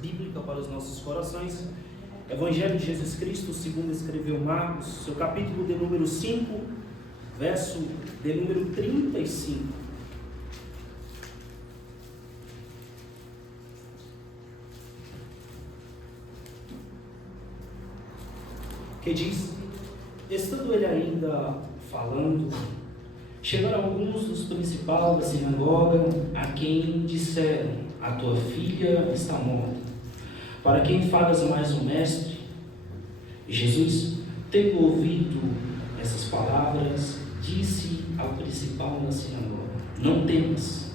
Bíblica para os nossos corações. Evangelho de Jesus Cristo, segundo escreveu Marcos, seu capítulo de número 5, verso de número 35. Que diz: estando ele ainda falando, chegaram alguns dos principais da sinagoga, a quem disseram: a tua filha está morta, para quem falas mais o mestre? E Jesus, tendo ouvido essas palavras, disse ao principal da sinagoga: não temas,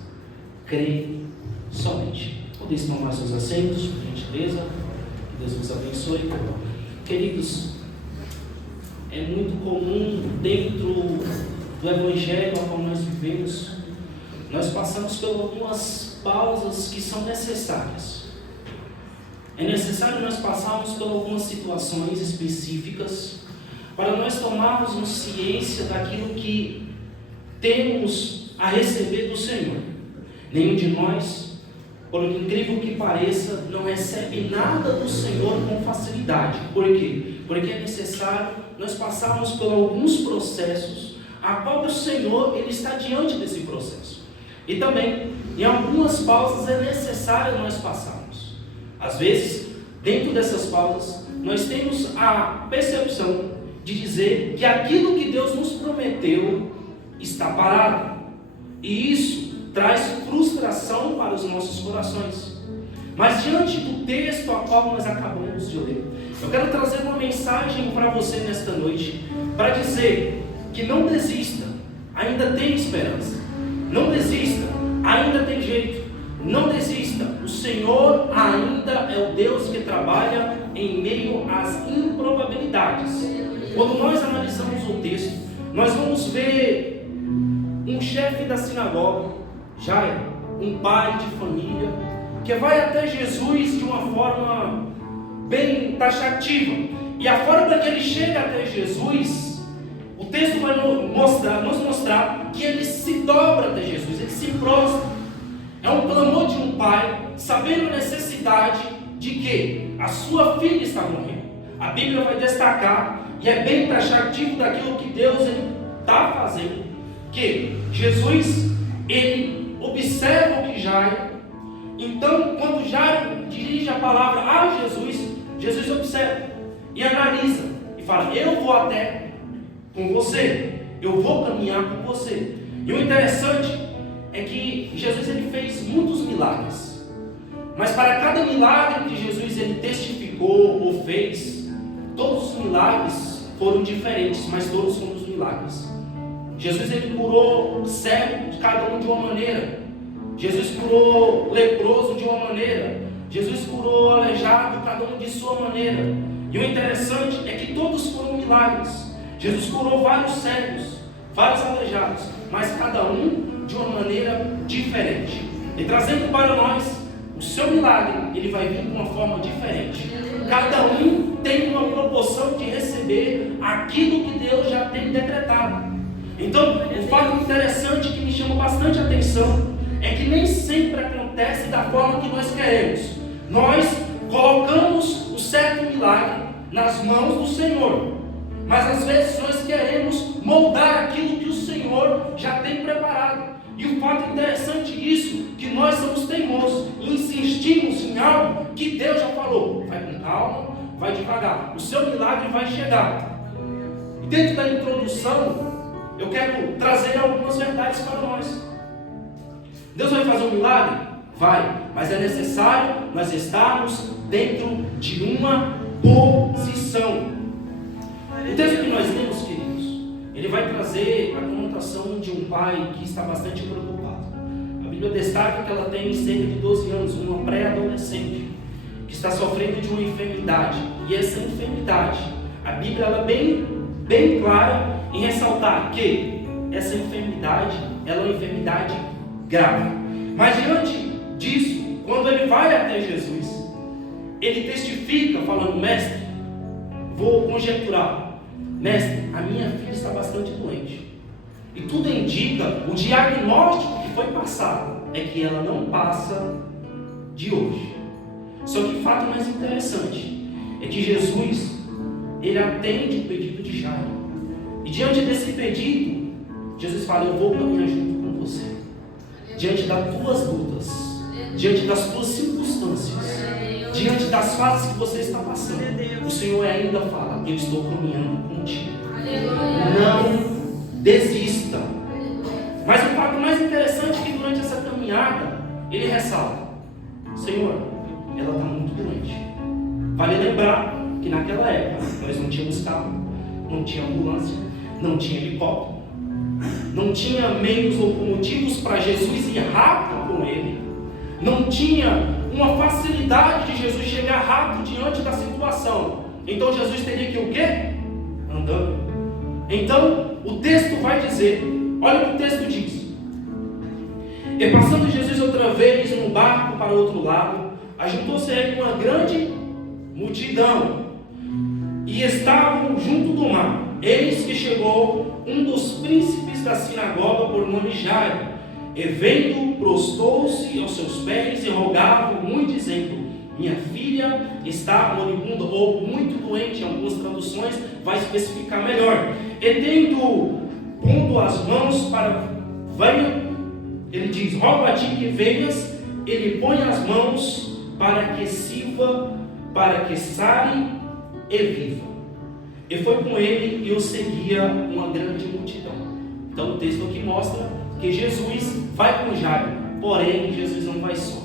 crê somente. Podeis tomar seus assentos, por gentileza. Que Deus vos abençoe. Queridos, é muito comum dentro do Evangelho ao qual nós vivemos, nós passamos por algumas pausas que são necessárias. É necessário nós passarmos por algumas situações específicas para nós tomarmos ciência daquilo que temos a receber do Senhor. Nenhum de nós, por incrível que pareça, não recebe nada do Senhor com facilidade. Por quê? Porque é necessário nós passarmos por alguns processos a qual o Senhor ele está diante desse processo. E também, em algumas pausas é necessário nós passarmos. Às vezes, dentro dessas pausas, nós temos a percepção de dizer que aquilo que Deus nos prometeu está parado. E isso traz frustração para os nossos corações. Mas diante do texto a qual nós acabamos de ler, eu quero trazer uma mensagem para você nesta noite, para dizer que não desista, ainda tem esperança. Não desista, ainda tem jeito. Não desista, o Senhor ainda é o Deus que trabalha em meio às improbabilidades. Quando nós analisamos o texto, nós vamos ver um chefe da sinagoga, Jairo, um pai de família, que vai até Jesus de uma forma bem taxativa. E a forma que ele chega até Jesus, o texto vai nos mostrar que ele se dobra até Jesus, ele se prostra. É um clamor de um pai, sabendo a necessidade de que a sua filha está morrendo. A Bíblia vai destacar, e é bem taxativo daquilo que Deus está fazendo, que Jesus, ele observa o que Jairo. Então, quando Jairo dirige a palavra a Jesus, Jesus observa e analisa e fala: eu vou até com você, eu vou caminhar com você. E o interessante é que Jesus ele fez muitos milagres, mas para cada milagre que Jesus ele testificou ou fez, todos os milagres foram diferentes, mas todos foram os milagres. Jesus ele curou cego de cada um de uma maneira. Jesus curou leproso de uma maneira. Jesus curou aleijado, cada um de sua maneira. E o interessante é que todos foram milagres. Jesus curou vários cegos, vários aleijados, mas cada um de uma maneira diferente. E trazendo para nós o seu milagre, ele vai vir de uma forma diferente. Cada um tem uma proporção de receber aquilo que Deus já tem decretado. Então, o fato interessante que me chama bastante atenção é que nem sempre acontece da forma que nós queremos. Nós colocamos o certo milagre nas mãos do Senhor, mas às vezes nós queremos moldar aquilo que o Senhor já tem preparado. E o fato interessante disso, que nós somos teimosos e insistimos em algo que Deus já falou. Vai com calma, vai devagar, o seu milagre vai chegar. E dentro da introdução, eu quero trazer algumas verdades para nós. Deus vai fazer um milagre? Vai, mas é necessário nós estarmos dentro de uma posição. O texto que nós lemos, queridos, ele vai trazer a conotação de um pai que está bastante preocupado. A Bíblia destaca que ela tem cerca de 12 anos, uma pré-adolescente, que está sofrendo de uma enfermidade. E essa enfermidade, a Bíblia ela é bem clara em ressaltar que essa enfermidade, ela é uma enfermidade grave. Mas diante disso, quando ele vai até Jesus, ele testifica falando: mestre, vou conjecturar, mestre, a minha filha está bastante doente. E tudo indica, o diagnóstico que foi passado é que ela não passa de hoje. Só que o fato mais interessante é que Jesus, ele atende o pedido de Jairo. E diante desse pedido, Jesus fala: eu vou caminhar junto com você. Diante das tuas lutas, diante das tuas circunstâncias, diante das fases que você está passando, o Senhor ainda fala: eu estou caminhando contigo. Não desista. Mas o fato mais interessante é que durante essa caminhada, ele ressalta: Senhor, ela está muito doente. Vale lembrar que naquela época nós não tínhamos carro, não tinha ambulância, não tinha helicóptero, não tinha meios locomotivos para Jesus ir rápido com ele, não tinha uma facilidade de Jesus chegar rápido diante da situação. Então Jesus teria que o quê? Andando. Então o texto vai dizer, olha o que o texto diz: e passando Jesus outra vez no barco para o outro lado, ajuntou-se a ele uma grande multidão, e estavam junto do mar. Eis que chegou um dos príncipes da sinagoga, por nome Jairo, e vendo, prostou-se aos seus pés e rogava muito, dizendo: minha filha está moribunda, ou muito doente. Em algumas traduções vai especificar melhor. E tendo pondo as mãos para venha, ele diz: rogo a ti que venhas. Ele põe as mãos para que sirva, para que sare e viva. E foi com ele e o seguia uma grande multidão. Então o texto aqui mostra que Jesus vai com Jairo, porém Jesus não vai só.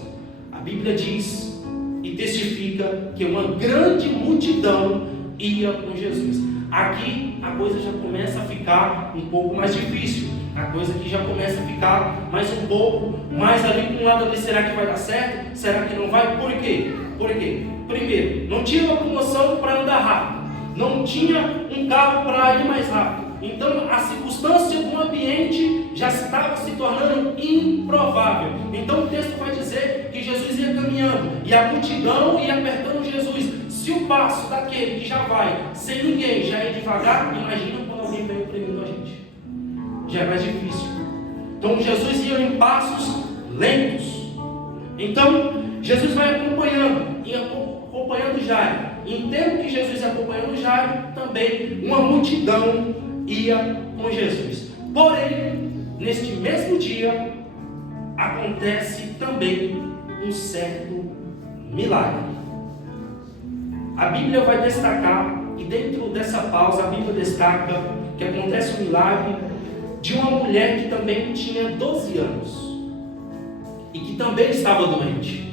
A Bíblia diz e testifica que uma grande multidão ia com Jesus. Aqui a coisa já começa a ficar um pouco mais difícil. A coisa aqui já começa a ficar mais um pouco mais ali com um lado ali. Será que vai dar certo? Será que não vai? Por quê? Primeiro, não tinha locomoção para andar rápido, não tinha um carro para ir mais rápido. Então a circunstância do ambiente já estava se tornando improvável. Então o texto vai dizer que Jesus ia caminhando e a multidão ia apertando Jesus. Se o passo daquele que já vai sem ninguém já é devagar, imagina quando alguém vem oprimindo a gente. Já é mais difícil. Então Jesus ia em passos lentos. Então Jesus vai acompanhando Jairo. E em tempo que Jesus ia acompanhando Jairo, também uma multidão ia com Jesus. Porém, neste mesmo dia, acontece também um certo milagre. A Bíblia vai destacar, e dentro dessa pausa, a Bíblia destaca que acontece um milagre de uma mulher que também tinha 12 anos e que também estava doente.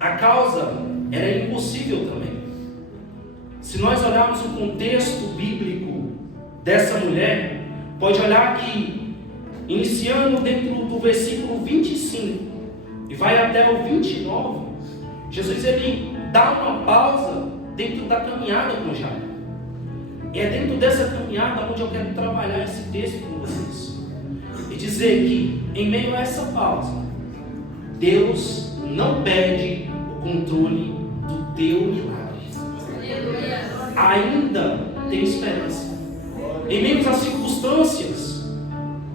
A causa era impossível também. Se nós olharmos o contexto bíblico dessa mulher, pode olhar que, iniciando dentro do versículo 25 e vai até o 29, Jesus ele dá uma pausa dentro da caminhada com Jairo. E é dentro dessa caminhada onde eu quero trabalhar esse texto com vocês e dizer que, em meio a essa pausa, Deus não perde o controle do teu milagre. Ainda tem esperança. Em meio às circunstâncias,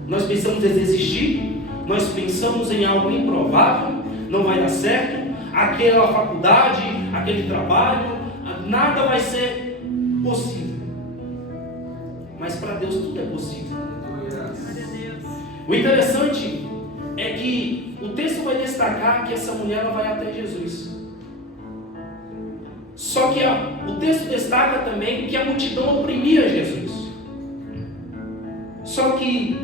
nós pensamos em desistir, nós pensamos em algo improvável, não vai dar certo, aquela faculdade, aquele trabalho, nada vai ser possível. Mas para Deus tudo é possível. O interessante é que o texto vai destacar que essa mulher ela vai até Jesus. Só que o texto destaca também que a multidão oprimia Jesus. Só que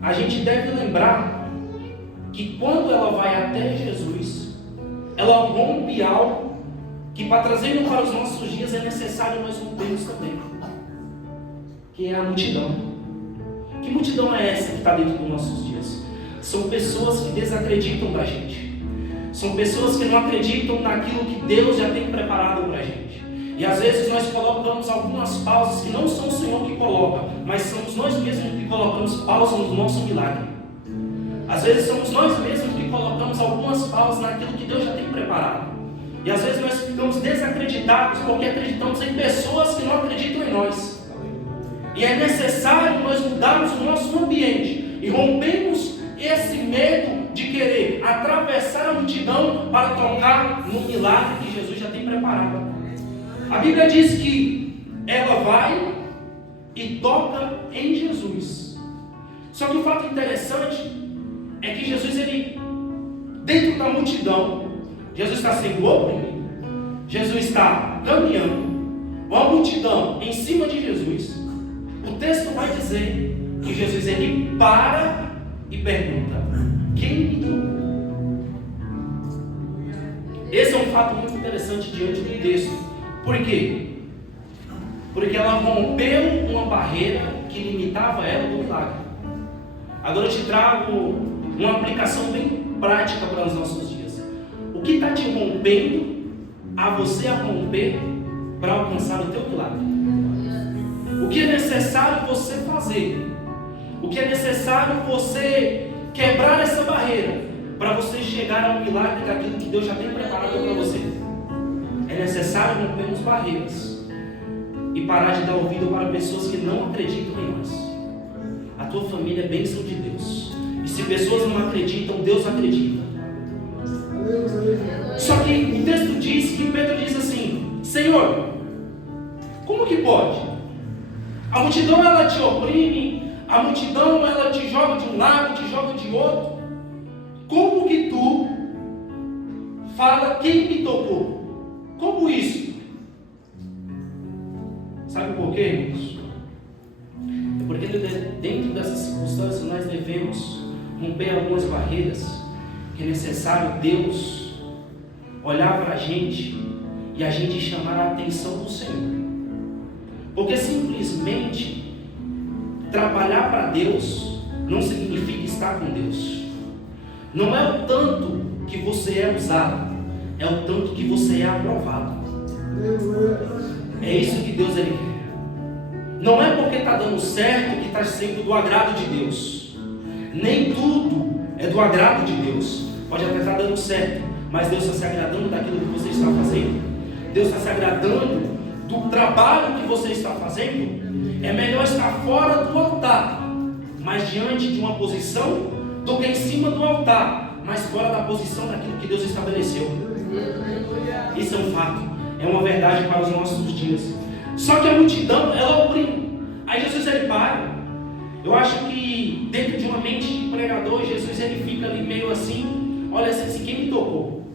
a gente deve lembrar que quando ela vai até Jesus, ela rompe algo que, para trazê-lo para os nossos dias, é necessário nós rompermos também, que é a multidão. Que multidão é essa que está dentro dos nossos dias? São pessoas que desacreditam da gente. São pessoas que não acreditam naquilo que Deus já tem preparado para a gente. E às vezes nós colocamos algumas pausas que não são o Senhor que coloca, mas somos nós mesmos que colocamos pausa no nosso milagre. Às vezes somos nós mesmos que colocamos algumas pausas naquilo que Deus já tem preparado. E às vezes nós ficamos desacreditados porque acreditamos em pessoas que não acreditam em nós. E é necessário nós mudarmos o nosso ambiente e rompermos esse medo de querer atravessar a para tocar no milagre que Jesus já tem preparado. A Bíblia diz que ela vai e toca em Jesus. Só que o fato interessante é que Jesus, ele, dentro da multidão, Jesus está sendo oprimido, Jesus está caminhando, uma multidão em cima de Jesus. O texto vai dizer que Jesus, ele para e pergunta: quem me tocou? Esse é um fato muito interessante diante do texto. Por quê? Porque ela rompeu uma barreira que limitava ela do milagre. Agora eu te trago uma aplicação bem prática para os nossos dias. O que está te rompendo a você a romper para alcançar o teu milagre? O que é necessário você fazer? O que é necessário você quebrar essa barreira para você chegar ao milagre daquilo que Deus já tem preparado para você? É necessário rompermos barreiras e parar de dar ouvido para pessoas que não acreditam em nós. A tua família é bênção de Deus. E se pessoas não acreditam, Deus acredita. Só que o texto diz que Pedro diz assim: Senhor, como que pode? A multidão ela te oprime, a multidão ela te joga de um lado, te joga de outro. Como que tu fala quem me tocou? Como isso? Sabe por quê, irmãos? É porque dentro dessas circunstâncias nós devemos romper algumas barreiras, que é necessário Deus olhar para a gente e a gente chamar a atenção do Senhor. Porque simplesmente trabalhar para Deus não significa estar com Deus. Não é o tanto que você é usado, é o tanto que você é aprovado. É isso que Deus ele quer. Não é porque está dando certo que está sendo do agrado de Deus. Nem tudo é do agrado de Deus. Pode até estar dando certo, mas Deus está se agradando daquilo que você está fazendo. Deus está se agradando do trabalho que você está fazendo. É melhor estar fora do altar, mas diante de uma posição, do que em cima do altar, mas fora da posição daquilo que Deus estabeleceu. Isso é um fato, é uma verdade para os nossos dias. Só que a multidão, ela oprime. Aí Jesus ele para. Eu acho que dentro de uma mente de pregador, Jesus ele fica ali meio assim, olha assim, quem me tocou?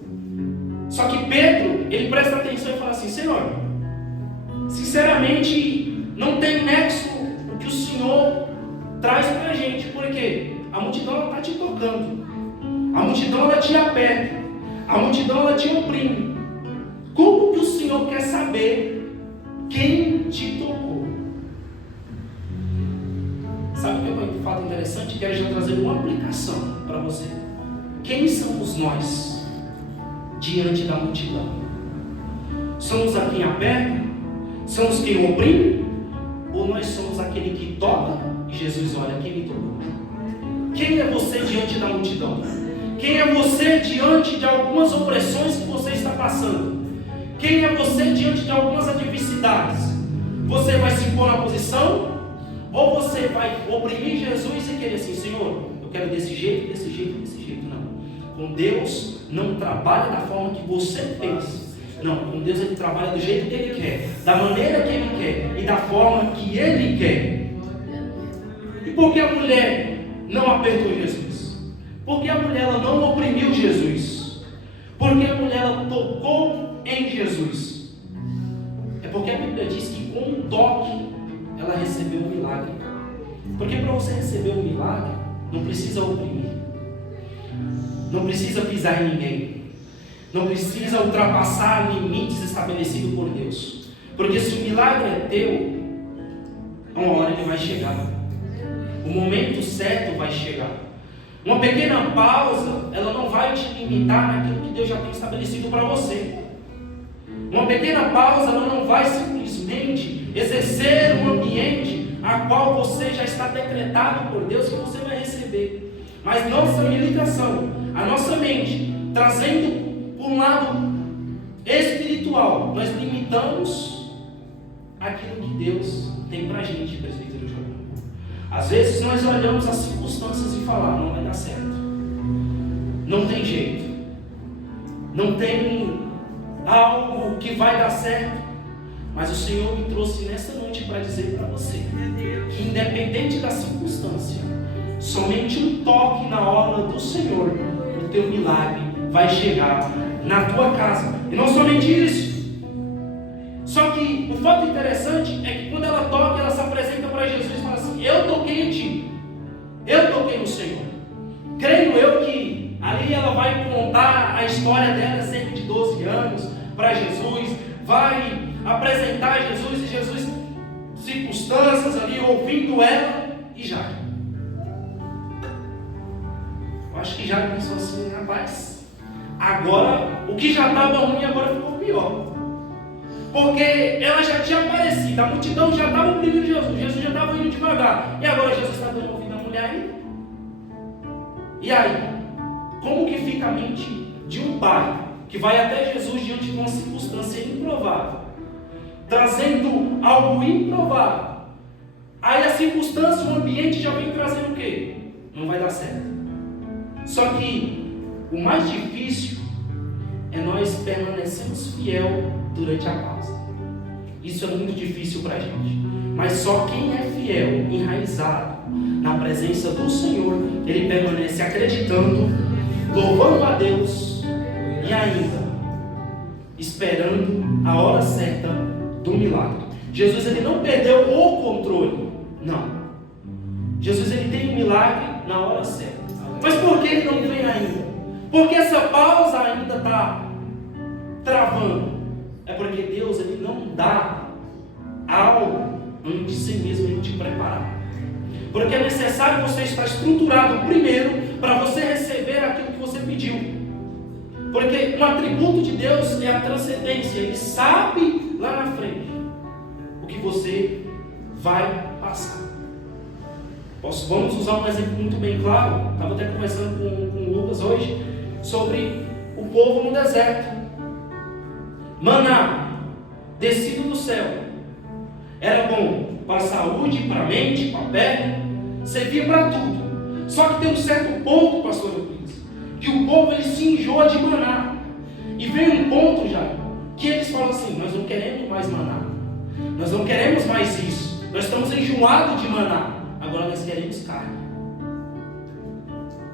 Só que Pedro, ele presta atenção e fala assim: Senhor, sinceramente, não tem nexo o que o Senhor traz para a gente. Por quê? A multidão está te tocando. A multidão ela te aperta. A multidão ela te oprime. Como que o Senhor quer saber quem te tocou? Sabe o que é um fato interessante? Quero já trazer uma aplicação para você. Quem somos nós diante da multidão? Somos a quem aperta? Somos quem oprime? Ou nós somos aquele que toca e Jesus olha quem me tocou? Quem é você diante da multidão? Quem é você diante de algumas opressões que você está passando? Quem é você diante de algumas adversidades? Você vai se pôr na posição? Ou você vai oprimir Jesus e querer assim: Senhor, eu quero desse jeito, desse jeito, desse jeito? Não. Com Deus não trabalha da forma que você pensa. Não, com Deus ele trabalha do jeito que ele quer, da maneira que ele quer e da forma que ele quer. E por que a mulher não apertou Jesus? Porque a mulher ela não oprimiu Jesus? Porque a mulher ela tocou em Jesus? É porque a Bíblia diz que com um toque ela recebeu um milagre. Porque para você receber um milagre não precisa oprimir, não precisa pisar em ninguém, não precisa ultrapassar limites estabelecidos por Deus. Porque se o milagre é teu, uma hora ele vai chegar. O momento certo vai chegar. Uma pequena pausa, ela não vai te limitar naquilo que Deus já tem estabelecido para você. Uma pequena pausa, ela não vai simplesmente exercer um ambiente a qual você já está decretado por Deus que você vai receber. Mas nossa limitação, a nossa mente, trazendo por um lado espiritual, nós limitamos aquilo que Deus tem para a gente, presbítero João. Às vezes nós olhamos as circunstâncias e falamos: não vai dar certo, não tem jeito. não tem algo que vai dar certo. Mas o Senhor me trouxe nessa noite para dizer para você que, independente da circunstância, somente um toque na orla do Senhor, o teu milagre vai chegar na tua casa. E não somente isso. Só que o fato interessante é que quando ela toca, ela se apresenta para Jesus e fala assim: eu toquei em ti, eu toquei no Senhor. Creio eu que ali ela vai contar a história dela, cerca de 12 anos, para Jesus, vai apresentar Jesus, e Jesus, circunstâncias ali, ouvindo ela, e Jairo. Eu acho que Jairo pensou assim: rapaz, agora o que já estava ruim agora ficou pior. Porque ela já tinha aparecido, a multidão já estava oprimindo Jesus, Jesus já estava indo devagar, e agora Jesus está dando ouvido à mulher ainda. E aí, como que fica a mente de um pai que vai até Jesus diante de uma circunstância improvável, trazendo algo improvável? Aí a circunstância, o ambiente já vem trazendo o quê? Não vai dar certo. Só que o mais difícil é nós permanecermos fiel durante a pausa. Isso é muito difícil para a gente. Mas só quem é fiel, enraizado na presença do Senhor, ele permanece acreditando, louvando a Deus e ainda esperando a hora certa do milagre. Jesus, ele não perdeu o controle. Não. Jesus, ele tem um milagre na hora certa. Mas por que ele não vem ainda? Porque essa pausa ainda está travando. É porque Deus, ele não dá algo antes de si mesmo ele te preparar. Porque é necessário você estar estruturado primeiro para você receber aquilo que você pediu. Porque um atributo de Deus é a transcendência. Ele sabe lá na frente o que você vai passar. Vamos usar um exemplo muito bem claro. Estava até conversando com o Lucas hoje sobre o povo no deserto. Maná, descido do céu, era bom para a saúde, para a mente, para a pele, servia para tudo. Só que tem um certo ponto, pastor Euclides, que o povo ele se enjoa de maná. E vem um ponto já, que eles falam assim: nós não queremos mais maná, nós não queremos mais isso, nós estamos enjoados de maná, agora nós queremos carne.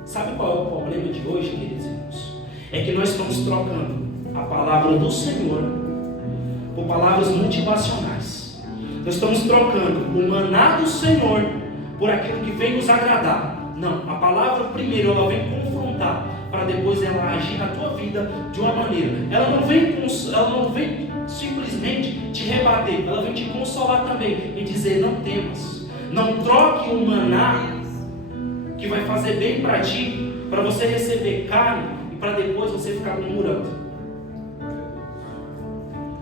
Sabe qual é o problema de hoje, queridos irmãos? É que nós estamos trocando a palavra do Senhor por palavras motivacionais. Nós estamos trocando o maná do Senhor por aquilo que vem nos agradar. Não, a palavra primeiro ela vem confrontar, para depois ela agir na tua vida de uma maneira. Ela não vem simplesmente te rebater, ela vem te consolar também e dizer: não temas, não troque o maná que vai fazer bem para ti, para você receber carne e para depois você ficar murmurando.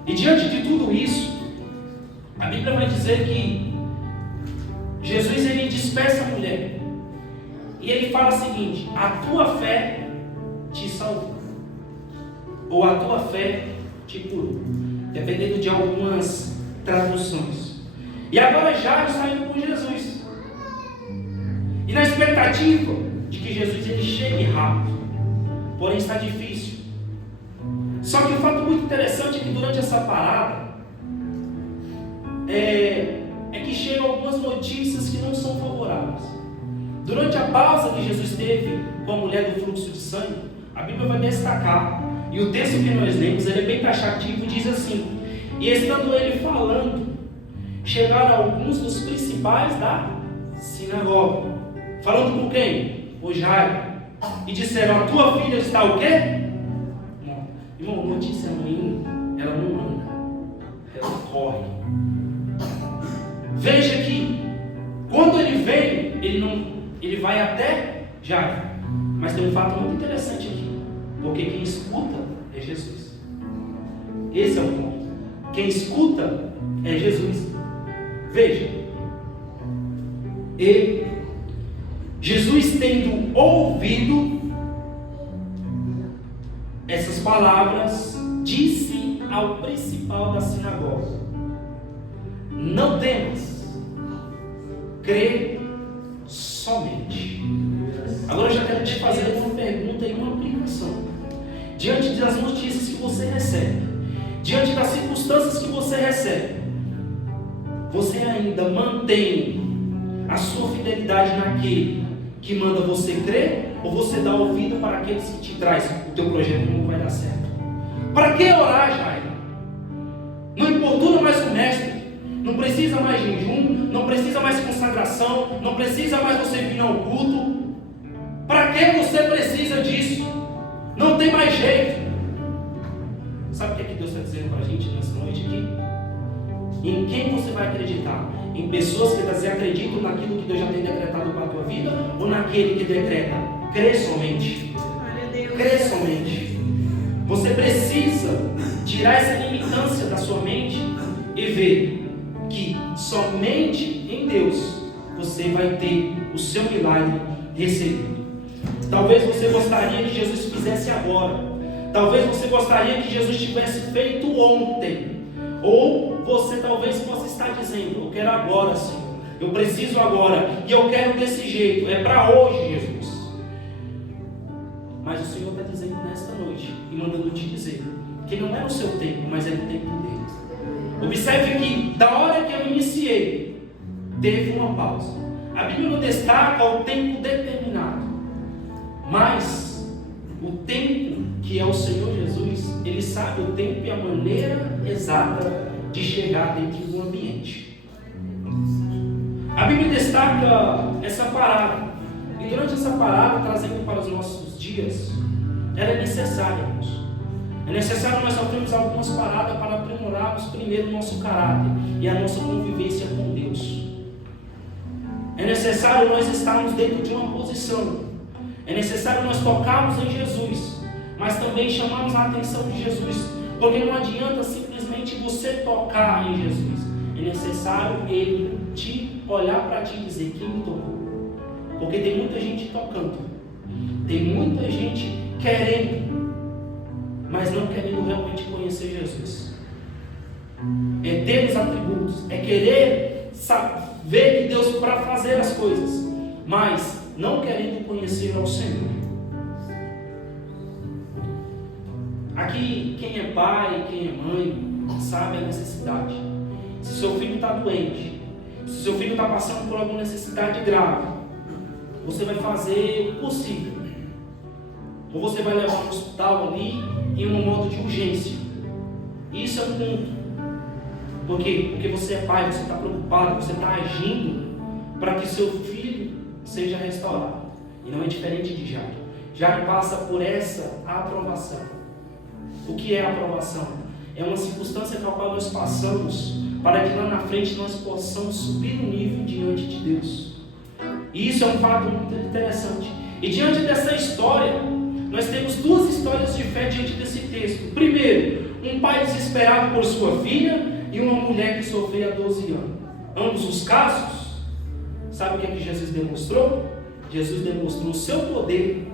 E diante de tudo isso, a Bíblia vai dizer que Jesus ele despeça a mulher e ele fala o seguinte: a tua fé te salvou, ou a tua fé te curou, dependendo de algumas traduções. E agora Jairo está indo com Jesus, e na expectativa de que Jesus ele chegue rápido, porém está difícil. Só que o fato muito interessante é que durante essa parada é que chegam algumas notícias que não são favoráveis. Durante a pausa que Jesus teve com a mulher do fluxo de sangue, a Bíblia vai destacar, e o texto que nós lemos ele é bem taxativo, diz assim: e estando ele falando, chegaram alguns dos principais da sinagoga. Falando com quem? O Jairo. E disseram: a tua filha está o quê? Irmão, notícia ruim, ela não anda, ela corre. Veja que quando ele vem, ele vai até Jairo. Mas tem um fato muito interessante aqui, porque quem escuta é Jesus. Esse é o ponto. Quem escuta é Jesus. Veja. E Jesus, tendo ouvido essas palavras, disse ao principal da sinagoga: não temas, crê somente. Agora eu já quero te fazer uma pergunta e uma aplicação. diante das notícias que você recebe, diante das circunstâncias que você recebe, você ainda mantém a sua fidelidade naquele que manda você crer, ou você dá ouvido para aqueles que te traz o teu projeto não vai dar certo? Para que orar, Jairo? Não importuna mais o mestre, não precisa mais jejum, não precisa mais consagração, não precisa mais você vir ao culto. Para que você precisa disso? Não tem mais jeito. Sabe o que é que Deus está dizendo para a gente nessa noite aqui? Em quem você vai acreditar? Em pessoas que acreditam naquilo que Deus já tem decretado para a tua vida, ou naquele que decreta? Crê somente. Crê somente. Você precisa tirar essa limitância da sua mente e ver que somente em Deus você vai ter o seu milagre recebido. Talvez você gostaria que Jesus fizesse agora. Talvez você gostaria que Jesus tivesse feito ontem. Ou você talvez possa estar dizendo: eu quero agora, Senhor. Eu preciso agora. E eu quero desse jeito. É para hoje, Jesus. Mas o Senhor está dizendo nesta noite e mandando te dizer que não é no seu tempo, mas é no tempo dele. Observe que da hora que eu iniciei, teve uma pausa. A Bíblia não destaca o tempo determinado, mas o tempo que é o Senhor Jesus, Ele sabe o tempo e a maneira exata de chegar dentro do ambiente. A Bíblia destaca essa parada, e durante essa parada, trazendo para os nossos dias, ela é necessária, irmãos. É necessário nós sofrermos algumas paradas para aprimorarmos primeiro o nosso caráter e a nossa convivência com Deus. É necessário nós estarmos dentro de uma posição. É necessário nós tocarmos em Jesus, mas também chamarmos a atenção de Jesus, porque não adianta simplesmente você tocar em Jesus. É necessário Ele te olhar para ti e dizer: quem me tocou? Porque tem muita gente tocando, tem muita gente querendo, mas não querendo realmente conhecer Jesus. É ter os atributos, é querer ver que Deus para fazer as coisas, mas não querendo conhecer ao Senhor. Aqui, quem é pai, quem é mãe, sabe a necessidade. Se seu filho está doente, se seu filho está passando por alguma necessidade grave, você vai fazer o possível. Ou você vai levar no hospital ali em um modo de urgência. Isso é um ponto. Por quê? Porque você é pai, você está preocupado, você está agindo para que seu filho seja restaurado. E não é diferente de Jairo. Jairo passa por essa aprovação. O que é a aprovação? É uma circunstância com a qual nós passamos para que lá na frente nós possamos subir um nível diante de Deus. E isso é um fato muito interessante. E diante dessa história, nós temos duas histórias de fé diante desse texto. Primeiro, um pai desesperado por sua filha e uma mulher que sofria há 12 anos. Ambos os casos, sabe o que é que Jesus demonstrou? Jesus demonstrou o seu poder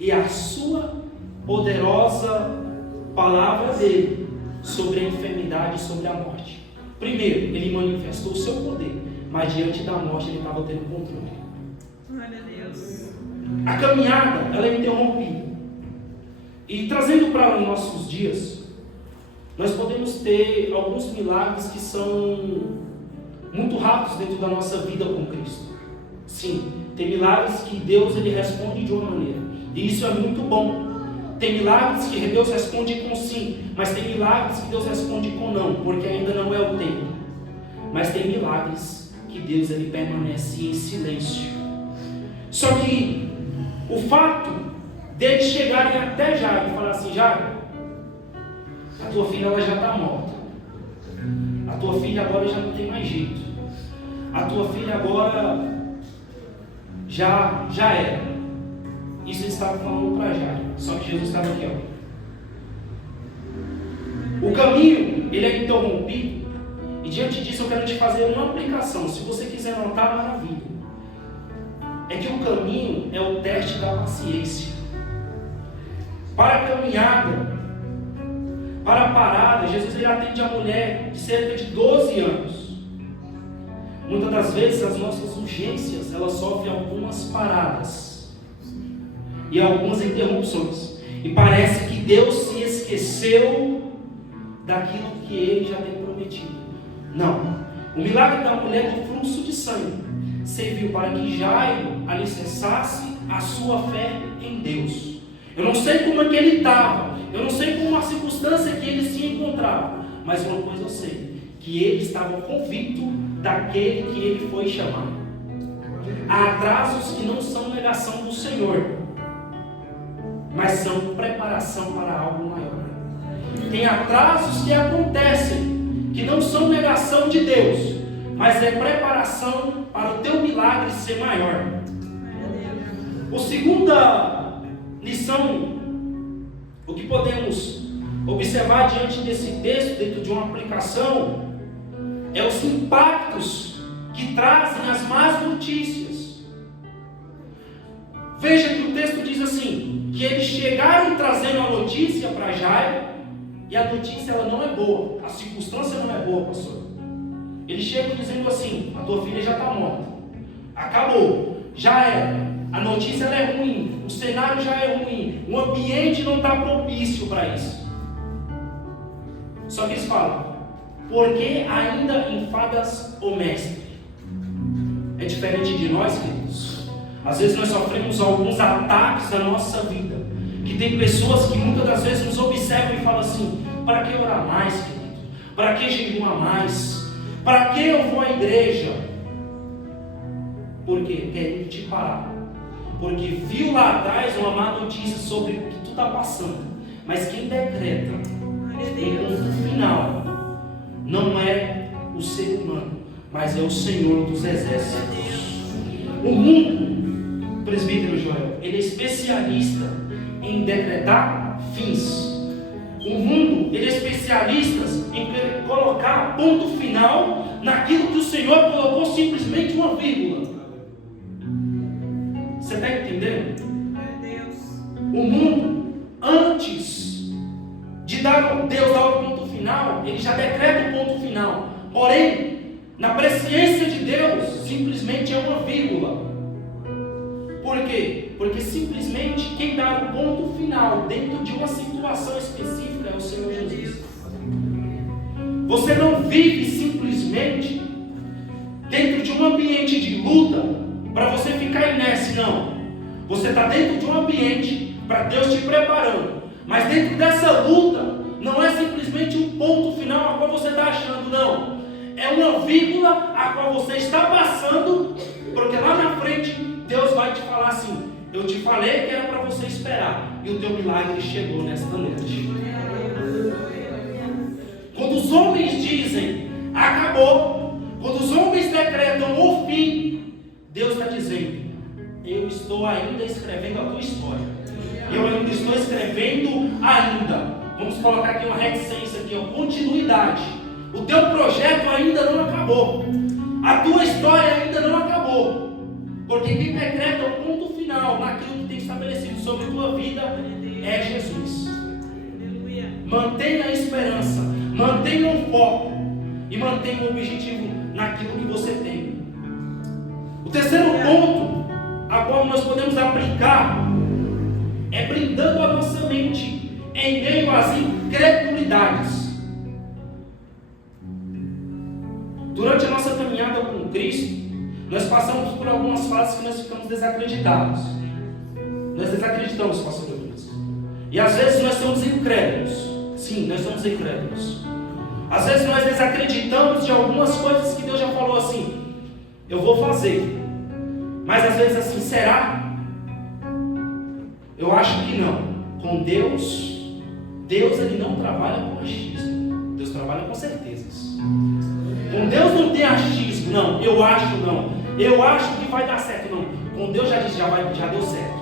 e a sua poderosa palavra dele sobre a enfermidade e sobre a morte. Primeiro, ele manifestou o seu poder, mas diante da morte ele estava tendo controle. Glória a Deus. A caminhada, ela é interrompida. E trazendo para os nossos dias, nós podemos ter alguns milagres que são muito rápidos dentro da nossa vida com Cristo. Sim, tem milagres que Deus ele responde de uma maneira, e isso é muito bom. Tem milagres que Deus responde com sim, mas tem milagres que Deus responde com não, porque ainda não é o tempo. Mas tem milagres que Deus ele permanece em silêncio. Só que o fato deles chegarem até Jairo e falar assim: Jairo, a tua filha ela já está morta. A tua filha agora já não tem mais jeito. A tua filha agora já era. Isso ele estava falando para Jairo. Só que Jesus estava aqui, ó. O caminho, ele é interrompido. E diante disso eu quero te fazer uma aplicação. Se você quiser anotar, maravilha. É que o caminho é o teste da paciência. Para a caminhada, para a parada, Jesus ele atende a mulher de cerca de 12 anos. Muitas das vezes as nossas urgências, elas sofrem algumas paradas e algumas interrupções. E parece que Deus se esqueceu daquilo que Ele já tem prometido. Não. O milagre da mulher do fluxo de sangue serviu para que Jairo alicerçasse a sua fé em Deus. Eu não sei como é que ele estava, eu não sei como a circunstância que ele se encontrava, mas uma coisa eu sei, que ele estava convicto daquele que ele foi chamar. Há atrasos que não são negação do Senhor, mas são preparação para algo maior. Tem atrasos que acontecem, que não são negação de Deus, mas é preparação para o teu milagre ser maior. A segunda lição, o que podemos observar diante desse texto, dentro de uma aplicação, é os impactos que trazem as más notícias. Veja que o texto diz assim, que eles chegaram trazendo a notícia para Jairo, e a notícia ela não é boa, a circunstância não é boa, pastor. Eles chegam dizendo assim, a tua filha já está morta, acabou, já era, a notícia ela é ruim, o cenário já é ruim, o ambiente não está propício para isso. Só que eles falam, por que ainda enfadas o mestre? É diferente de nós, queridos. Às vezes nós sofremos alguns ataques na nossa vida, que tem pessoas que muitas das vezes nos observam e falam assim, para que orar mais, querido? Para que jejuar mais? Para que eu vou à igreja? Por quê? Querem te parar. Porque viu lá atrás uma má notícia sobre o que tu está passando. Mas quem decreta no final não é o ser humano, mas é o Senhor dos exércitos. O mundo, presbítero Joel, ele é especialista em decretar fins. O mundo, ele é especialista em colocar ponto final naquilo que o Senhor colocou simplesmente uma vírgula. Você está entendendo? O mundo, antes de Deus dar o ponto final, ele já decreta o ponto final. Porém, na presciência de Deus, simplesmente é uma vírgula. Por quê? Porque simplesmente quem dá o ponto final dentro de uma situação específica é o Senhor Jesus. Você não vive simplesmente dentro de um ambiente de luta para você ficar inerte, não. Você está dentro de um ambiente para Deus te preparando. Mas dentro dessa luta, não é simplesmente um ponto final a qual você está achando, não. É uma vírgula a qual você está passando, porque lá na frente Deus vai te falar assim, eu te falei que era para você esperar, e o teu milagre chegou nesta noite. Quando os homens dizem, acabou, quando os homens decretam o fim, Deus está dizendo, eu estou ainda escrevendo a tua história. Eu ainda estou escrevendo ainda. Vamos colocar aqui uma reticência aqui, uma continuidade. O teu projeto ainda não acabou. A tua história ainda não acabou. Porque quem decreta o ponto final naquilo que tem estabelecido sobre a tua vida é Jesus. Mantenha a esperança, mantenha o foco e mantenha o objetivo naquilo que você tem. O terceiro ponto a qual nós podemos aplicar é blindando a nossa mente em meio às incredulidades. Durante a nossa caminhada com Cristo, nós passamos por algumas fases que nós ficamos desacreditados. Nós desacreditamos, pastor Douglas. E às vezes nós somos incrédulos. Sim, nós somos incrédulos. Às vezes nós desacreditamos de algumas coisas que Deus já falou assim, eu vou fazer. Mas às vezes assim, será? Eu acho que não. Com Deus ele não trabalha com achismo. Deus trabalha com certezas. Com Deus não tem achismo, não. Eu acho não. Eu acho que vai dar certo, não. Com Deus já disse, já deu certo.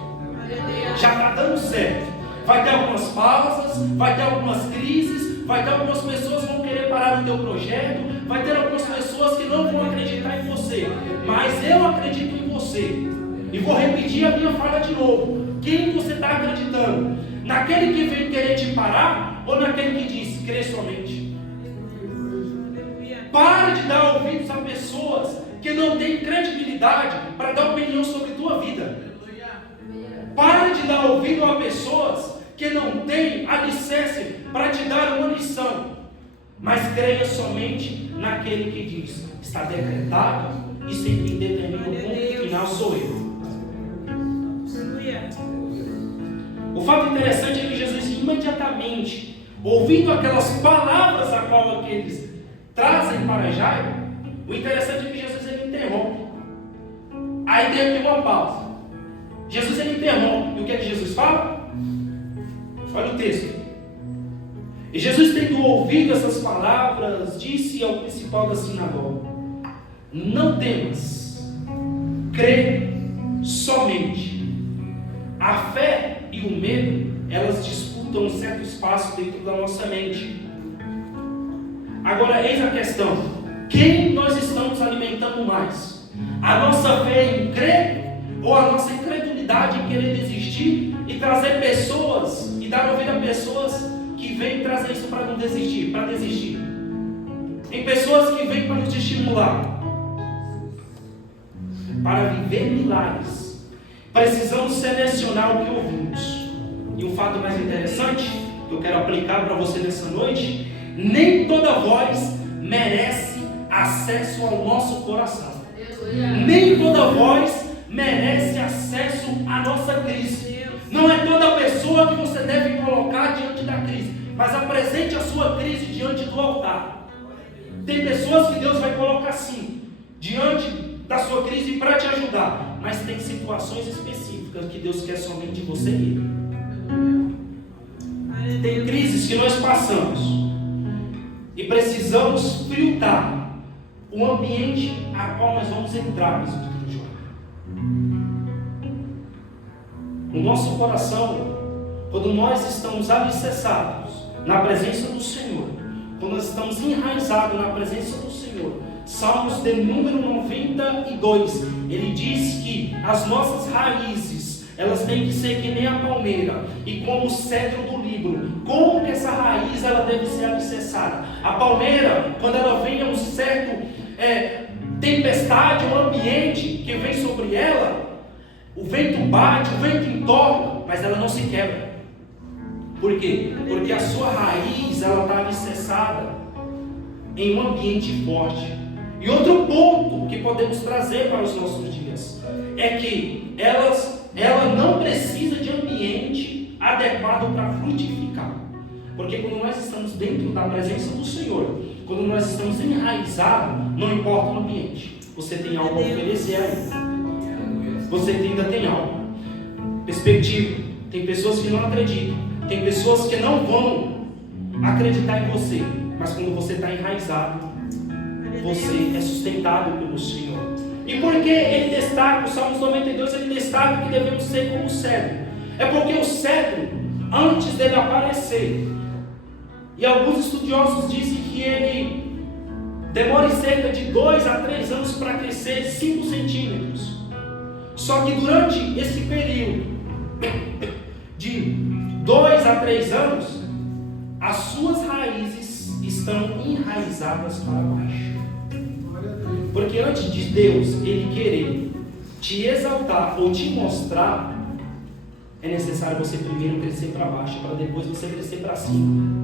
Já está dando certo. Vai ter algumas pausas, vai ter algumas crises, vai ter algumas pessoas que vão querer parar o teu projeto, vai ter algumas pessoas que não vão acreditar em você. Mas eu acredito em você. E vou repetir a minha fala de novo. Quem você está acreditando? Naquele que veio querer te parar ou naquele que disse, crê somente? Pare de dar ouvidos a pessoas que não têm credibilidade para dar opinião sobre tua vida. Pare de dar ouvido a pessoas que não tem alicerce para te dar uma lição, mas creia somente naquele que diz: está decretado, e sempre determina o ponto final sou eu. O fato interessante é que Jesus imediatamente, ouvindo aquelas palavras a qual eles trazem para Jairo, o interessante é que Jesus ele interrompe. Aí tem aqui uma pausa. Jesus ele interrompe. E o que é que Jesus fala? Olha o texto. E Jesus, tendo ouvido essas palavras, disse ao principal da sinagoga: não temas, crê somente. A fé e o medo, elas disputam um certo espaço dentro da nossa mente. Agora, eis a questão: quem nós estamos alimentando mais? A nossa fé em crer ou a nossa incredulidade em querer desistir e trazer pessoas e dar ouvido a pessoas que vêm trazer isso para não desistir, para desistir? Tem pessoas que vêm para nos estimular. Para viver milagres, precisamos selecionar o que ouvimos. E um fato mais interessante que eu quero aplicar para você nessa noite: nem toda voz merece acesso ao nosso coração. Nem toda voz merece acesso à nossa crise. Não é toda pessoa que você deve colocar diante da crise, mas apresente a sua crise diante do altar. Tem pessoas que Deus vai colocar sim diante da sua crise para te ajudar, mas tem situações específicas que Deus quer somente você ir. Tem crises que nós passamos e precisamos filtrar o ambiente a qual nós vamos entrar nesse tipo de jogo. O nosso coração, quando nós estamos alicerçados na presença do Senhor, quando nós estamos enraizados na presença do Senhor, Salmos de número 92, ele diz que as nossas raízes, elas têm que ser que nem a palmeira e como o cedro do Líbano. Como que essa raiz ela deve ser alicerçada? A palmeira, quando ela vem a um certo tempestade, um ambiente que vem sobre ela, o vento bate, o vento entorna, mas ela não se quebra. Por quê? Porque a sua raiz ela está alicerçada em um ambiente forte. E outro ponto que podemos trazer para os nossos dias é que ela não precisa de ambiente adequado para frutificar. Porque quando nós estamos dentro da presença do Senhor, quando nós estamos enraizados, não importa o ambiente, você tem algo a oferecer ainda. Você ainda tem algo. Perspectiva. Tem pessoas que não acreditam. Tem pessoas que não vão acreditar em você. Mas quando você está enraizado, você é sustentado pelo Senhor. E por que ele destaca, o Salmos 92, ele destaca que devemos ser como o cedro? É porque o cedro, antes dele aparecer, e alguns estudiosos dizem que ele demora cerca de 2 a 3 anos para crescer 5 centímetros. Só que durante esse período de 2 a 3 anos, as suas raízes estão enraizadas para baixo. Porque antes de Deus ele querer te exaltar ou te mostrar, é necessário você primeiro crescer para baixo, para depois você crescer para cima.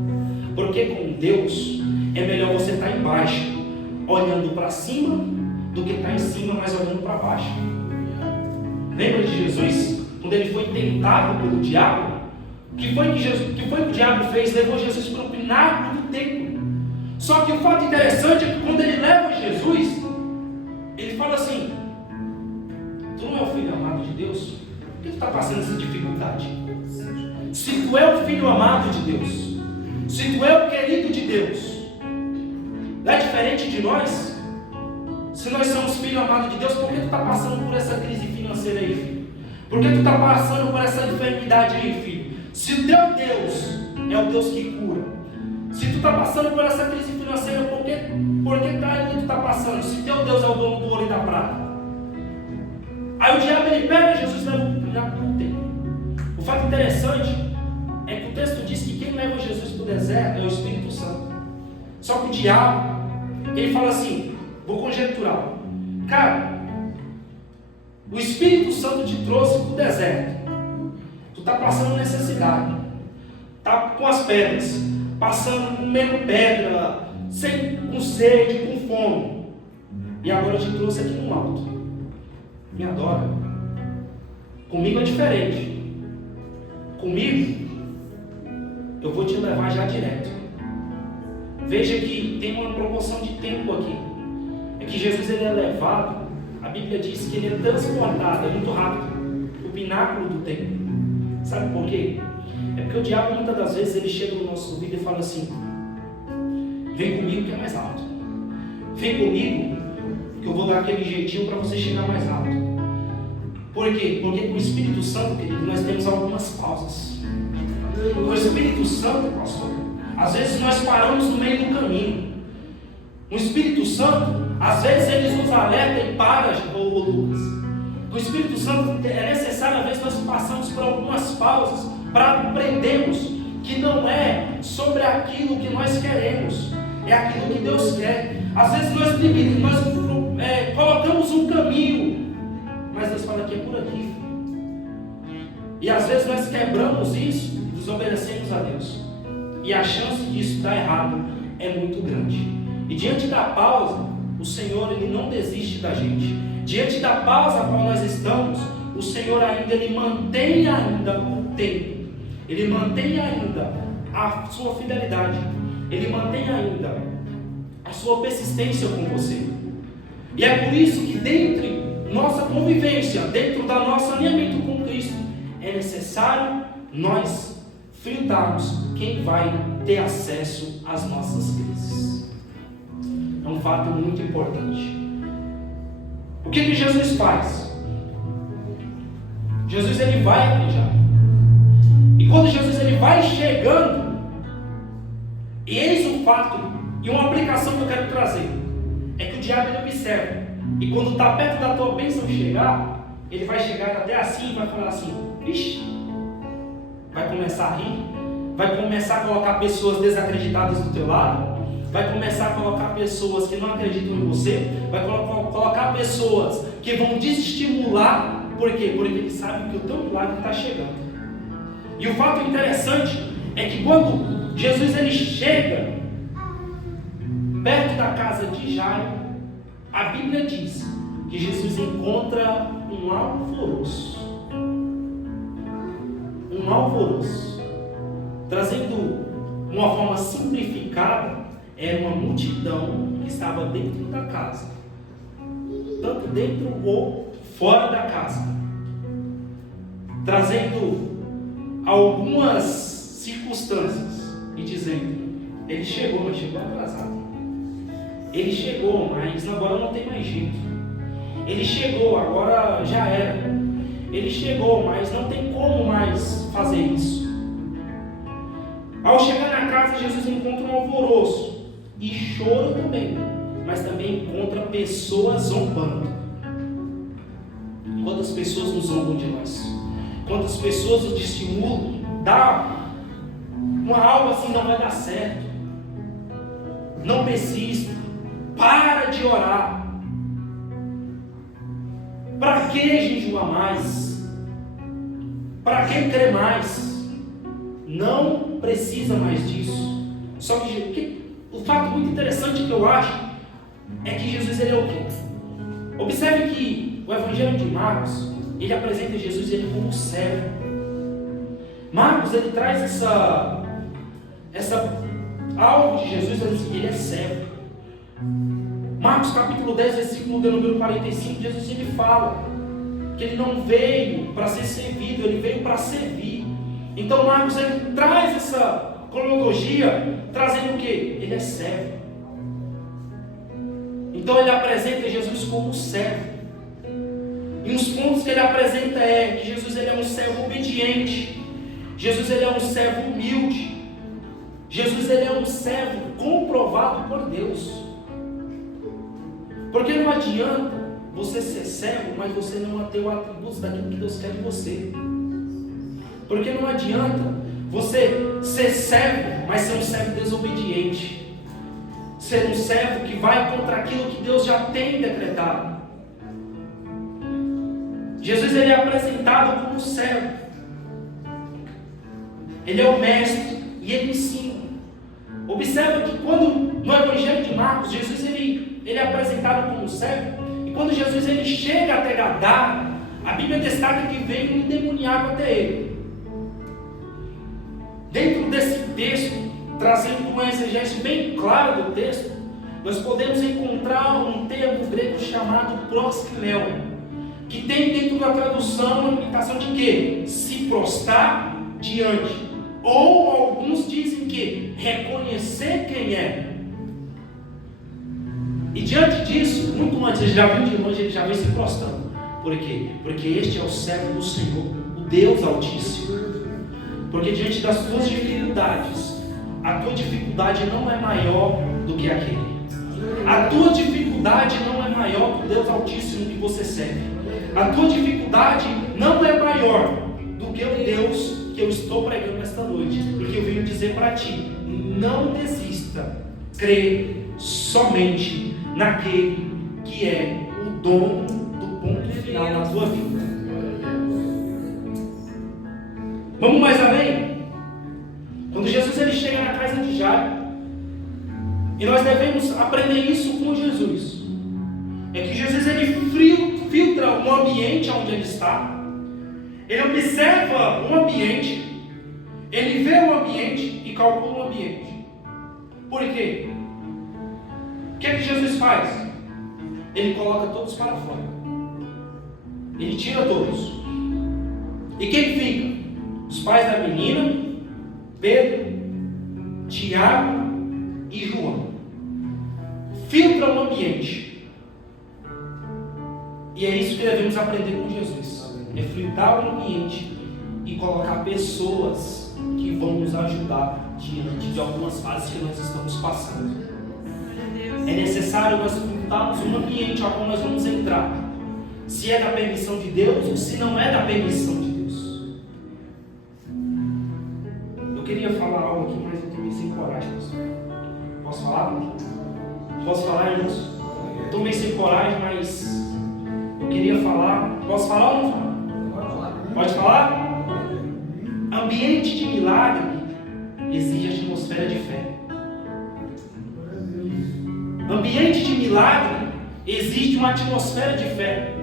Porque com Deus é melhor você estar embaixo, olhando para cima, do que estar em cima, mas olhando para baixo. Lembra de Jesus, quando ele foi tentado pelo diabo? O que foi que o diabo fez? Levou Jesus para o pináculo do templo. Só que o fato interessante é que quando ele leva Jesus, ele fala assim: tu não é o filho amado de Deus? Por que tu está passando essa dificuldade? Se tu é o filho amado de Deus, se tu é o querido de Deus, não é diferente de nós? Se nós somos filho amado de Deus, por que tu está passando por essa crise financeira aí, filho? Por que tu está passando por essa enfermidade aí, filho? Se o teu Deus é o Deus que cura, se tu está passando por essa crise financeira, por que tu está passando? Se teu Deus é o dono do ouro e da prata. Aí o diabo ele pega Jesus e leva para o templo. O fato interessante é que o texto diz que quem leva Jesus para o deserto é o Espírito Santo. Só que o diabo, ele fala assim, vou conjecturar: cara, o Espírito Santo te trouxe para o deserto. Tu está passando necessidade. está com as pedras, passando comendo pedra, com sede, com fome. E agora eu te trouxe aqui no alto. Me adora. Comigo é diferente. Comigo, eu vou te levar já direto. Veja que tem uma proporção de tempo aqui. É que Jesus ele é levado, a Bíblia diz que ele é transportado, é muito rápido, o pináculo do templo. Sabe por quê? É porque o diabo muitas das vezes ele chega no nosso ouvido e fala assim: vem comigo que é mais alto. Vem comigo que eu vou dar aquele jeitinho para você chegar mais alto. Por quê? Porque com o Espírito Santo, querido, nós temos algumas pausas. Com o Espírito Santo, pastor, às vezes nós paramos no meio do caminho. O Espírito Santo, às vezes ele nos alerta e para, ô Lucas. O Espírito Santo é necessário, às vezes nós passamos por algumas pausas para aprendermos que não é sobre aquilo que nós queremos, é aquilo que Deus quer. Às vezes nós colocamos um caminho, mas Deus fala que é por aqui. E às vezes nós quebramos isso, desobedecemos a Deus. E a chance disso dar errado é muito grande. E diante da pausa, o Senhor ele não desiste da gente. Diante da pausa a qual nós estamos, o Senhor ainda ele mantém ainda o tempo. Ele mantém ainda a sua fidelidade. Ele mantém ainda a sua persistência com você. E é por isso que dentro de nossa convivência, dentro do nosso alinhamento com Cristo, é necessário nós filtrarmos quem vai ter acesso às nossas crises. É um fato muito importante. O que Jesus faz? Jesus ele vai alejar. E quando Jesus ele vai chegando, e eis o fato, e uma aplicação que eu quero trazer, é que o diabo ele observa. E quando está perto da tua bênção chegar, ele vai chegar até assim e vai falar assim: vixe, vai começar a rir, vai começar a colocar pessoas desacreditadas do teu lado, vai começar a colocar pessoas que não acreditam em você, vai colocar pessoas que vão desestimular. Por quê? Porque ele sabe que o teu milagre está chegando. E o fato interessante é que quando Jesus ele chega perto da casa de Jairo, a Bíblia diz que Jesus encontra um alvoroço. Um alvoroço. Trazendo uma forma simplificada, era uma multidão que estava dentro da casa, tanto dentro ou fora da casa, trazendo algumas circunstâncias e dizendo: ele chegou, mas chegou atrasado. Ele chegou, mas agora não tem mais jeito. Ele chegou, agora já era. Ele chegou, mas não tem como mais fazer isso. Ao chegar na casa, Jesus encontra um alvoroço e choro também, mas também encontra pessoas zombando. Quantas pessoas nos zombam de nós? Quantas pessoas nos estimulam? Dá uma algo assim, não vai dar certo. Não persista. Para de orar. Para que jejuar mais? Para que crer mais? Não precisa mais disso. Só que o fato muito interessante que eu acho é que Jesus ele é o quê? Observe que o Evangelho de Marcos ele apresenta Jesus ele como servo. Marcos ele traz essa algo de Jesus, ele é servo. Marcos capítulo 10, versículo de número 45, Jesus ele fala que ele não veio para ser servido, ele veio para servir. Então Marcos ele traz essa cronologia, trazendo o que? Ele é servo. Então ele apresenta Jesus como servo. E os pontos que ele apresenta é que Jesus ele é um servo obediente. Jesus ele é um servo humilde. Jesus ele é um servo comprovado por Deus. Porque não adianta você ser servo, mas você não ter o atributo daquilo que Deus quer de você. Porque não adianta você ser servo, mas ser um servo desobediente. Ser um servo que vai contra aquilo que Deus já tem decretado. Jesus ele é apresentado como servo. Ele é o mestre e ele ensina. Observa que quando no Evangelho de Marcos, Jesus ele é apresentado como cego, e quando Jesus ele chega até Gadara, a Bíblia destaca que veio um endemoniado até ele. Dentro desse texto, trazendo uma exegese bem clara do texto, nós podemos encontrar um termo grego chamado prosknel, que tem dentro da tradução a implicação de quê? Se prostrar diante. Ou alguns dizem que reconhecer quem é. E diante disso, muito antes, ele já viu de longe, ele já veio se prostrando. Por quê? Porque este é o servo do Senhor, o Deus Altíssimo. Porque diante das tuas dificuldades, a tua dificuldade não é maior do que aquele. A tua dificuldade não é maior que o Deus Altíssimo que você serve. A tua dificuldade não é maior do que o Deus que eu estou pregando esta noite. Porque eu venho dizer para ti, não desista, crê somente naquele que é o dono do ponto final na tua vida. Vamos mais além? Quando Jesus ele chega na casa de Jairo, e nós devemos aprender isso com Jesus, é que Jesus ele filtra o ambiente onde ele está, ele observa o ambiente, ele vê o ambiente e calcula o ambiente. Por quê? O que é que Jesus faz? Ele coloca todos para fora, ele tira todos. E quem fica? Os pais da menina, Pedro, Tiago e João. Filtra o ambiente. E é isso que devemos aprender com Jesus. É filtrar o ambiente e colocar pessoas que vão nos ajudar diante de algumas fases que nós estamos passando. É necessário nós filtrarmos um ambiente ao qual nós vamos entrar. Se é da permissão de Deus ou se não é da permissão de Deus. Eu queria falar algo aqui, mas eu estou meio sem coragem. Posso falar? Posso falar, irmãos? Eu estou meio sem coragem, mas eu queria falar. Posso falar ou não falar? Pode falar? Ambiente de milagre exige atmosfera de fé. Ambiente de milagre exige uma atmosfera de fé.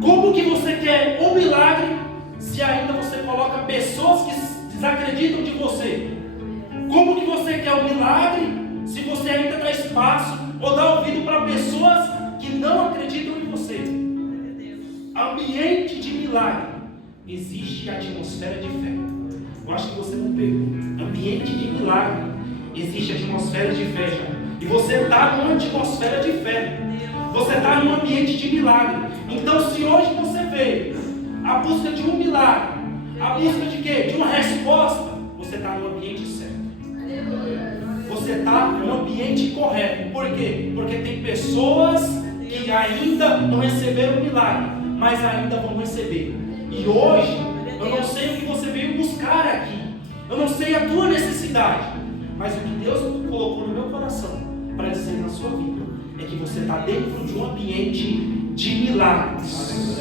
Como que você quer um milagre se ainda você coloca pessoas que desacreditam de você? Como que você quer um milagre se você ainda dá espaço ou dá ouvido para pessoas que não acreditam em você? Ambiente de milagre existe atmosfera de fé. Eu acho que você não pegou. Ambiente de milagre existe atmosfera de fé, já. E você está numa atmosfera de fé. Você está num ambiente de milagre. Então, se hoje você veio à busca de um milagre, à busca de quê? De uma resposta, você está no ambiente certo. Você está no ambiente correto. Por quê? Porque tem pessoas que ainda não receberam o milagre, mas ainda vão receber. E hoje, eu não sei o que você veio buscar aqui. Eu não sei a tua necessidade. Mas o que Deus colocou no meu coração para dizer na sua vida é que você está dentro de um ambiente de milagres.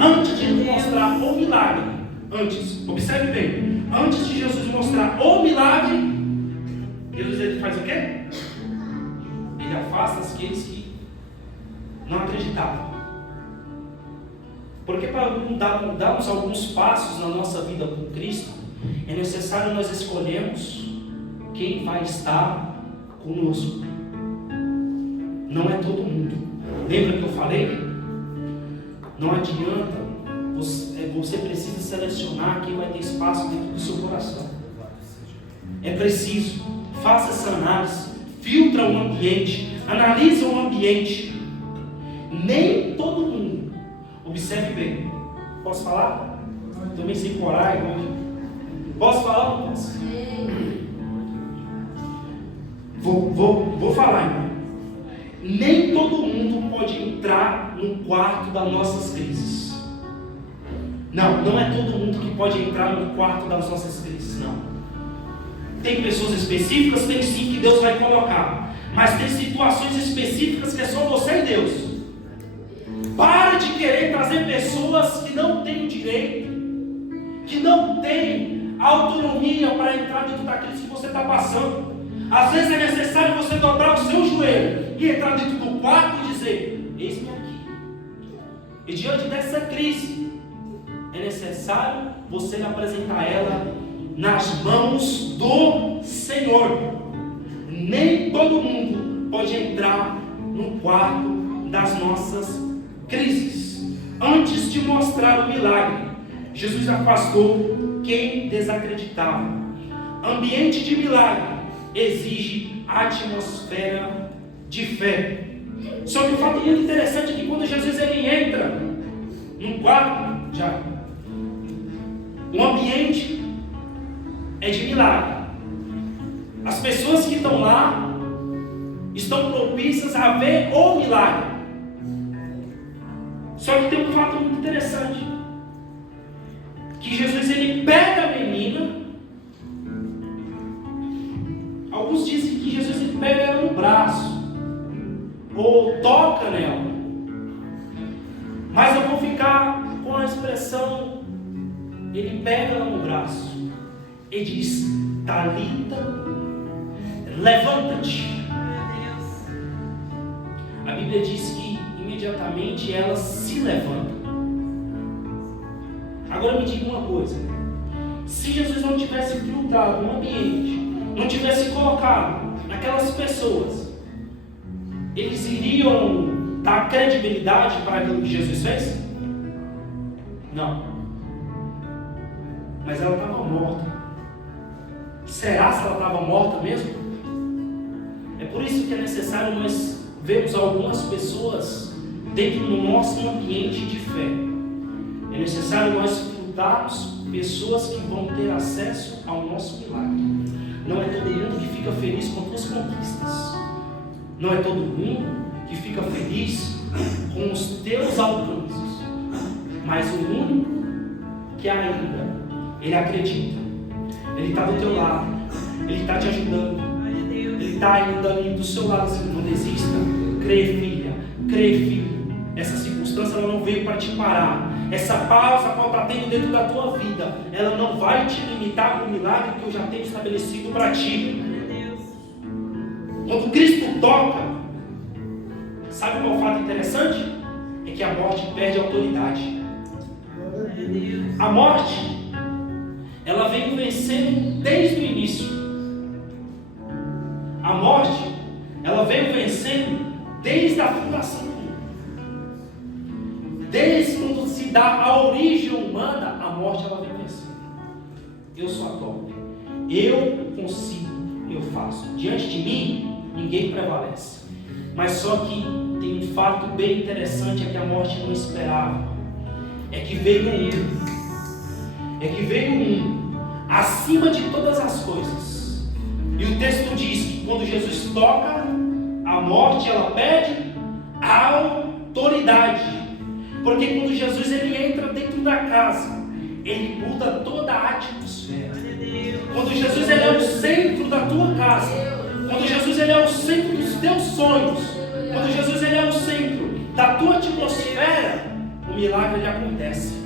Antes de Ele mostrar o milagre, observe bem, antes de Jesus mostrar o milagre, Jesus ele faz o quê? Ele afasta aqueles que não acreditavam. Porque para darmos alguns passos na nossa vida com Cristo, é necessário nós escolhermos quem vai estar conosco. Não é todo mundo. Lembra que eu falei? Não adianta, você precisa selecionar quem vai ter espaço dentro do seu coração. É preciso, faça essa análise, filtra o ambiente, analisa o ambiente. Nem todo mundo. Observe bem. Posso falar? Estou meio sem coragem hoje. Posso falar ou não posso? Vou falar, irmão. Nem todo mundo pode entrar no quarto das nossas crises. Não é todo mundo que pode entrar no quarto das nossas crises, não. Tem pessoas específicas, tem sim que Deus vai colocar. Mas tem situações específicas que é só você e Deus. Para de querer trazer pessoas que não têm o direito, que não têm autonomia para entrar dentro daquilo que você está passando. Às vezes é necessário você dobrar o seu joelho e entrar dentro do quarto e dizer: eis-me aqui. E diante dessa crise, é necessário você apresentar ela nas mãos do Senhor. Nem todo mundo pode entrar no quarto das nossas crises. Antes de mostrar o milagre, Jesus afastou quem desacreditava. Ambiente de milagre exige atmosfera de fé. Só que um fato muito interessante é que quando Jesus ele entra num quarto, já o ambiente é de milagre. As pessoas que estão lá estão propícias a ver o milagre. Só que tem um fato muito interessante, que Jesus ele pega a menina. Alguns dizem que Jesus ele pega ela no braço ou toca nela, mas eu vou ficar com a expressão: ele pega ela no braço e diz: Talita, levanta-te. A Bíblia diz que imediatamente ela se levanta. Agora me diga uma coisa: se Jesus não tivesse filtrado no ambiente, não tivesse colocado naquelas pessoas, eles iriam dar credibilidade para aquilo que Jesus fez? Não. Mas ela estava morta. Será se ela estava morta mesmo? É por isso que é necessário nós vermos algumas pessoas dentro do nosso ambiente de fé. É necessário nós filtrarmos pessoas que vão ter acesso ao nosso milagre. Não é todo mundo que fica feliz com as tuas conquistas. Não é todo mundo que fica feliz com os teus alcances. Mas o único que ainda ele acredita, ele está do teu lado, ele está te ajudando, ele está ainda ali do seu lado assim: não desista, crê filha, crê filho. Essa circunstância ela não veio para te parar. Essa pausa que eu está tendo dentro da tua vida, ela não vai te limitar para o milagre que eu já tenho estabelecido para ti. Quando Cristo toca, sabe qual é o fato interessante? É que a morte perde a autoridade. A morte, ela vem vencendo desde o início. A morte, ela veio vencendo desde a fundação do mundo. Desde quando se dá a origem humana, a morte ela vem vencendo. Eu sou a top. Eu consigo, eu faço. Diante de mim, ninguém prevalece. Mas só que tem um fato bem interessante, é que a morte não esperava. É que veio um acima de todas as coisas. E o texto diz que quando Jesus toca, a morte ela perde a autoridade. Porque quando Jesus ele entra dentro da casa, ele muda toda a atmosfera. Quando Jesus ele é o centro da tua casa, quando Jesus ele é o centro dos teus sonhos, quando Jesus ele é o centro da tua atmosfera, o milagre ele acontece.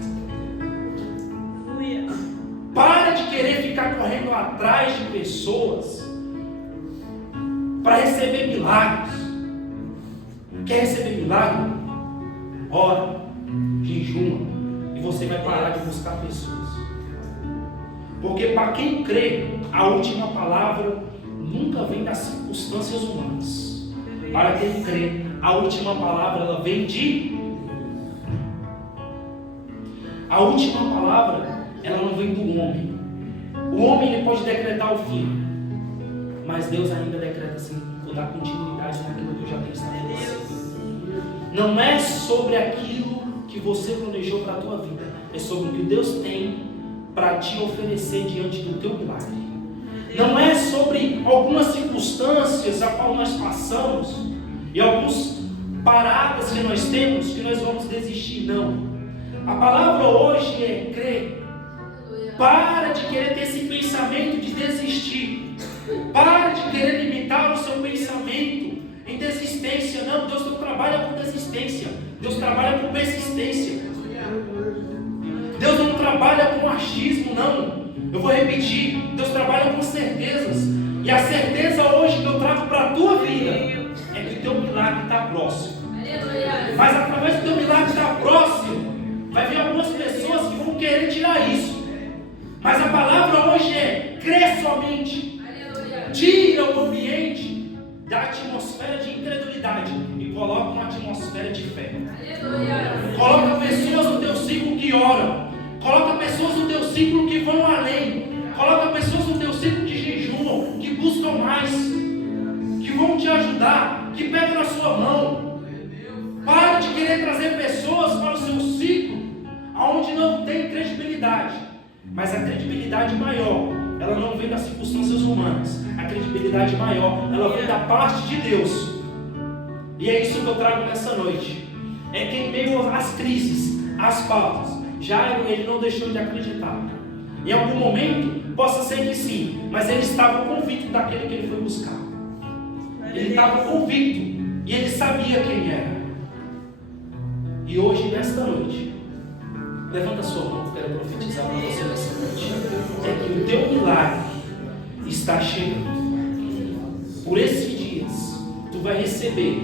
Para de querer ficar correndo atrás de pessoas para receber milagres. Quer receber milagre? Ora, jejuma, e você vai parar de buscar pessoas. Porque para quem crê, a última palavra nunca vem das circunstâncias humanas. Para quem crê, a última palavra ela vem de... A última palavra ela não vem do homem. O homem ele pode decretar o fim, mas Deus ainda decreta assim: vou dar continuidade naquilo que eu já tenho estabelecido. Não é sobre aquilo que você planejou para a tua vida, é sobre o que Deus tem para te oferecer diante do teu milagre. Não é sobre algumas circunstâncias a qual nós passamos e algumas paradas que nós temos que nós vamos desistir, não. A palavra hoje é crer. Para de querer ter esse pensamento de desistir. Para de querer limitar o seu pensamento em desistência. Não, Deus não trabalha com desistência. Deus trabalha com persistência. Deus não trabalha com achismo, não. Eu vou repetir, Deus trabalha com certezas. E a certeza hoje que eu trago para a tua vida é que o teu milagre está próximo. Mas através do teu milagre estar próximo, vai vir algumas pessoas que vão querer tirar isso. Mas a palavra hoje é: crê somente. Tira o ambiente da atmosfera de incredulidade e coloca uma atmosfera de fé. Coloca pessoas no teu ciclo que oram. Coloca pessoas no teu ciclo que vão além. Coloca pessoas no teu ciclo que jejuam, que buscam mais, que vão te ajudar, que pegam na sua mão. Para de querer trazer pessoas para o seu ciclo onde não tem credibilidade. Mas a credibilidade maior, ela não vem das circunstâncias humanas. A credibilidade maior, ela vem da parte de Deus. E é isso que eu trago nessa noite. É que em meio às crises, às pautas, Jairo, ele não deixou de acreditar. Em algum momento, possa ser que sim, mas ele estava convicto daquele que ele foi buscar. Ele estava convicto e ele sabia quem era. E hoje, nesta noite, levanta a sua mão, quero profetizar para você nessa noite. É que o teu milagre está chegando. Por esses dias, tu vai receber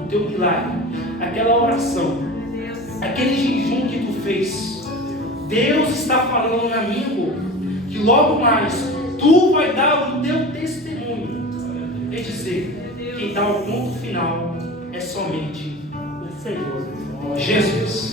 o teu milagre, aquela oração, aquele jejum que tu fez. Deus está falando na minha boca que logo mais tu vai dar o teu testemunho e dizer: quem dá o ponto final é somente o Senhor Jesus.